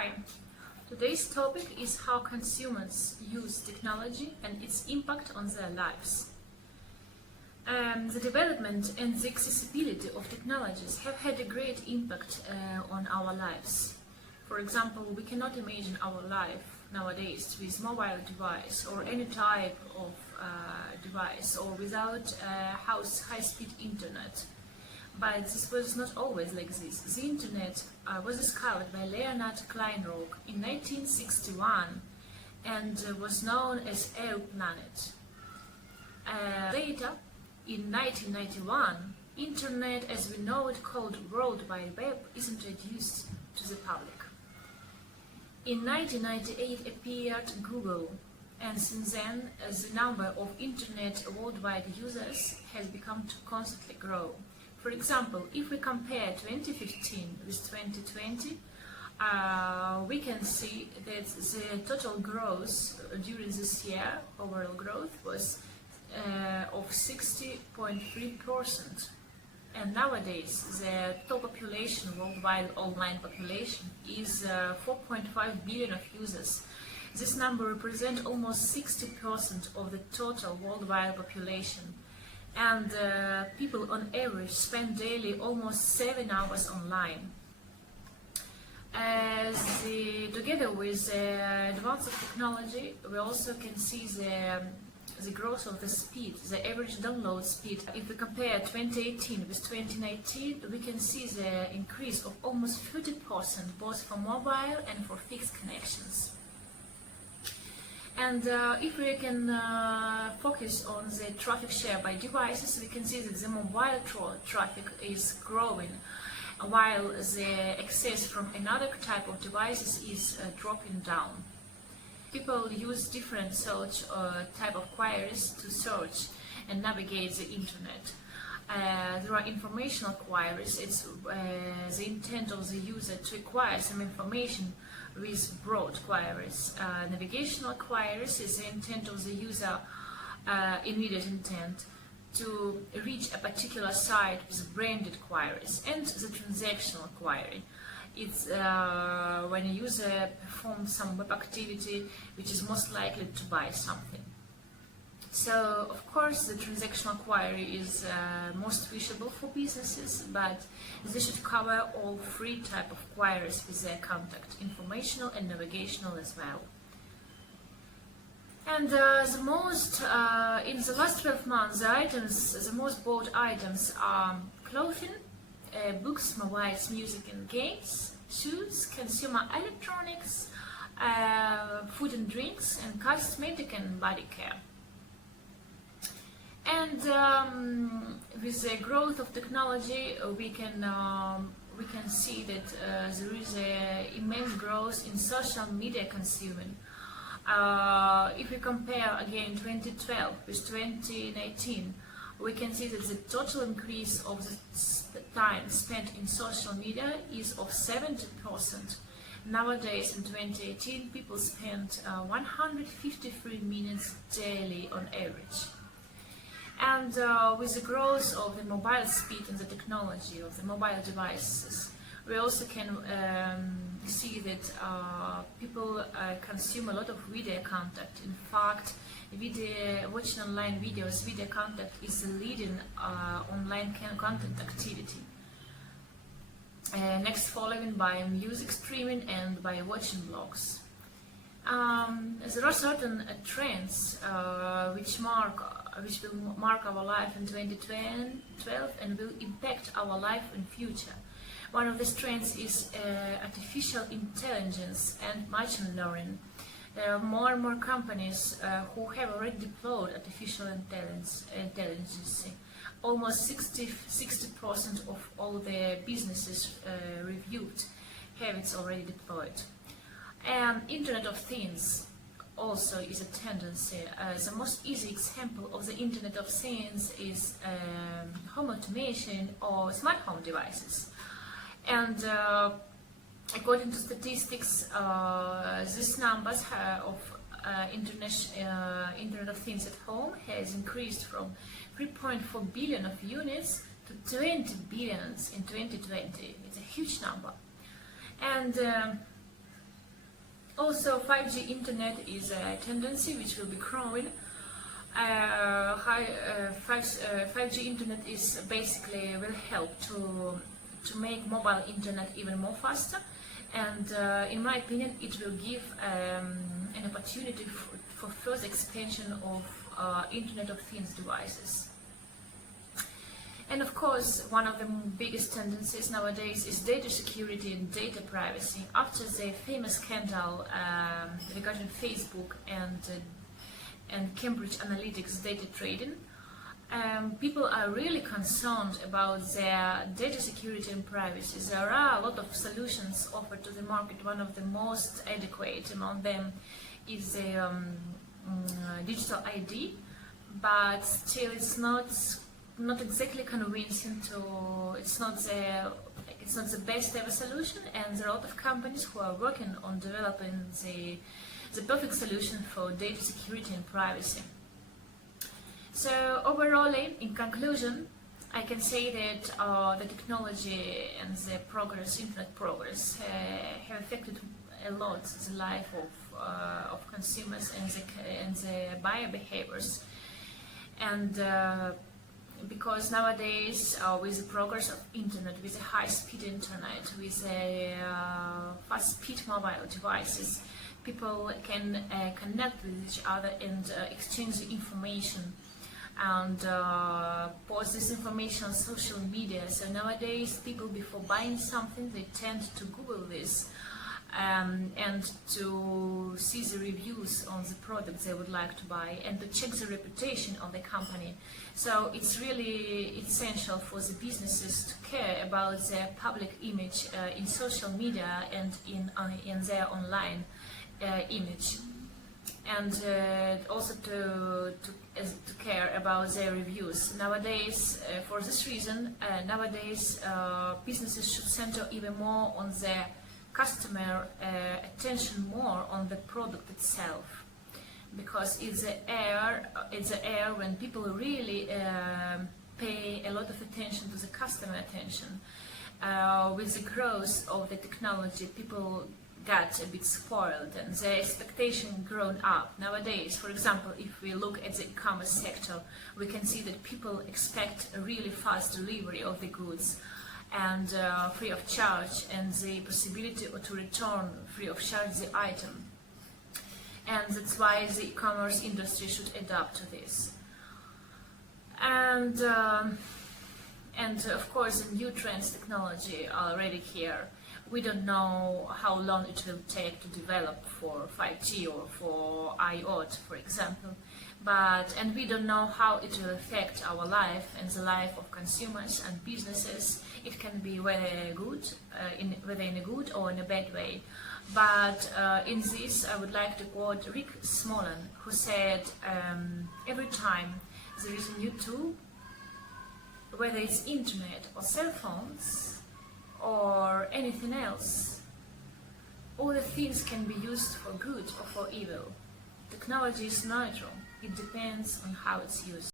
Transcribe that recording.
Hi, today's topic is how consumers use technology and its impact on their lives. The development and the accessibility of technologies have had a great impact on our lives. For example, we cannot imagine our life nowadays with mobile device or any type of device or without high-speed internet. But this was not always like this. The internet was discovered by Leonard Kleinrock in 1961 and was known as ARPANET. Later, in 1991, internet as we know it, called worldwide web, is introduced to the public. In 1998 appeared Google, and since then the number of internet worldwide users has become to constantly grow. For example, if we compare 2015 with 2020, we can see that the total growth during this year, overall growth, was of 60.3%. And nowadays, the total population, worldwide online population, is 4.5 billion of users. This number represents almost 60% of the total worldwide population. And people on average spend daily almost 7 hours online. Together with the advance of technology, we also can see the growth of the speed, the average download speed. If we compare 2018 with 2019, we can see the increase of almost 30% both for mobile and for fixed connections. And if we can focus on the traffic share by devices, we can see that the mobile traffic is growing, while the access from another type of devices is dropping down. People use different search type of queries to search and navigate the internet. There are informational queries. It's the intent of the user to acquire some information with broad queries. Navigational queries is the intent of the user, immediate intent to reach a particular site with branded queries. And the transactional query, it's when a user performs some web activity which is most likely to buy something. So, of course, the transactional query is most visible for businesses, but they should cover all three types of queries with their contact, informational and navigational as well. And in the last 12 months, the most bought items are clothing, books, mobiles, music and games, shoes, consumer electronics, food and drinks, and cosmetic and body care. And with the growth of technology, we can see that there is an immense growth in social media consuming. If we compare again 2012 with 2019, we can see that the total increase of the time spent in social media is of 70%. Nowadays, in 2018, people spend 153 minutes daily on average. And with the growth of the mobile speed and the technology of the mobile devices, we also can see that people consume a lot of video content. In fact, watching online videos, video content is the leading online content activity. Next following by music streaming and by watching blogs. There are certain trends which will mark our life in 2012 and will impact our life in future. One of these trends is artificial intelligence and machine learning. There are more and more companies who have already deployed artificial intelligence. Almost 60% of all the businesses reviewed have it already deployed. Internet of Things also is a tendency. The most easy example of the Internet of Things is home automation or smart home devices. And according to statistics, these numbers of Internet of Things at home has increased from 3.4 billion of units to 20 billions in 2020. It's a huge number. And Also, 5G internet is a tendency which will be growing. 5G internet is basically will help to make mobile internet even more faster, and in my opinion it will give an opportunity for further expansion of Internet of Things devices. And of course, one of the biggest tendencies nowadays is data security and data privacy. After the famous scandal regarding Facebook and Cambridge Analytics data trading, people are really concerned about their data security and privacy. There are a lot of solutions offered to the market. One of the most adequate among them is the digital ID, but still it's not exactly convincing it's not the best ever solution, and there are a lot of companies who are working on developing the perfect solution for data security and privacy. So overall, in conclusion, I can say that the technology and the internet progress, have affected a lot the life of consumers and the buyer behaviors. And because nowadays, with the progress of internet, with the high-speed internet, with fast-speed mobile devices, people can connect with each other and exchange information and post this information on social media. So nowadays, people, before buying something, they tend to Google this and to see the reviews on the product they would like to buy, and to check the reputation of the company. So it's really essential for the businesses to care about their public image in social media and in their online image, and also to care about their reviews. Nowadays, for this reason, businesses should center even more on their customer attention, more on the product itself, because it's the air when people really pay a lot of attention to the customer attention. With the growth of the technology, people got a bit spoiled and the expectation grown up. Nowadays, for example, if we look at the e-commerce sector, we can see that people expect a really fast delivery of the goods and free of charge, and the possibility to return free of charge the item. And that's why the e-commerce industry should adapt to this. And of course, the new trends technology are already here. We don't know how long it will take to develop for 5G or for IoT, for example. And we don't know how it will affect our life and the life of consumers and businesses. It can be whether in a good or in a bad way. But in this, I would like to quote Rick Smolan, who said, every time there is a new tool, whether it's internet or cell phones or anything else, all the things can be used for good or for evil. Technology is neutral. It depends on how it's used.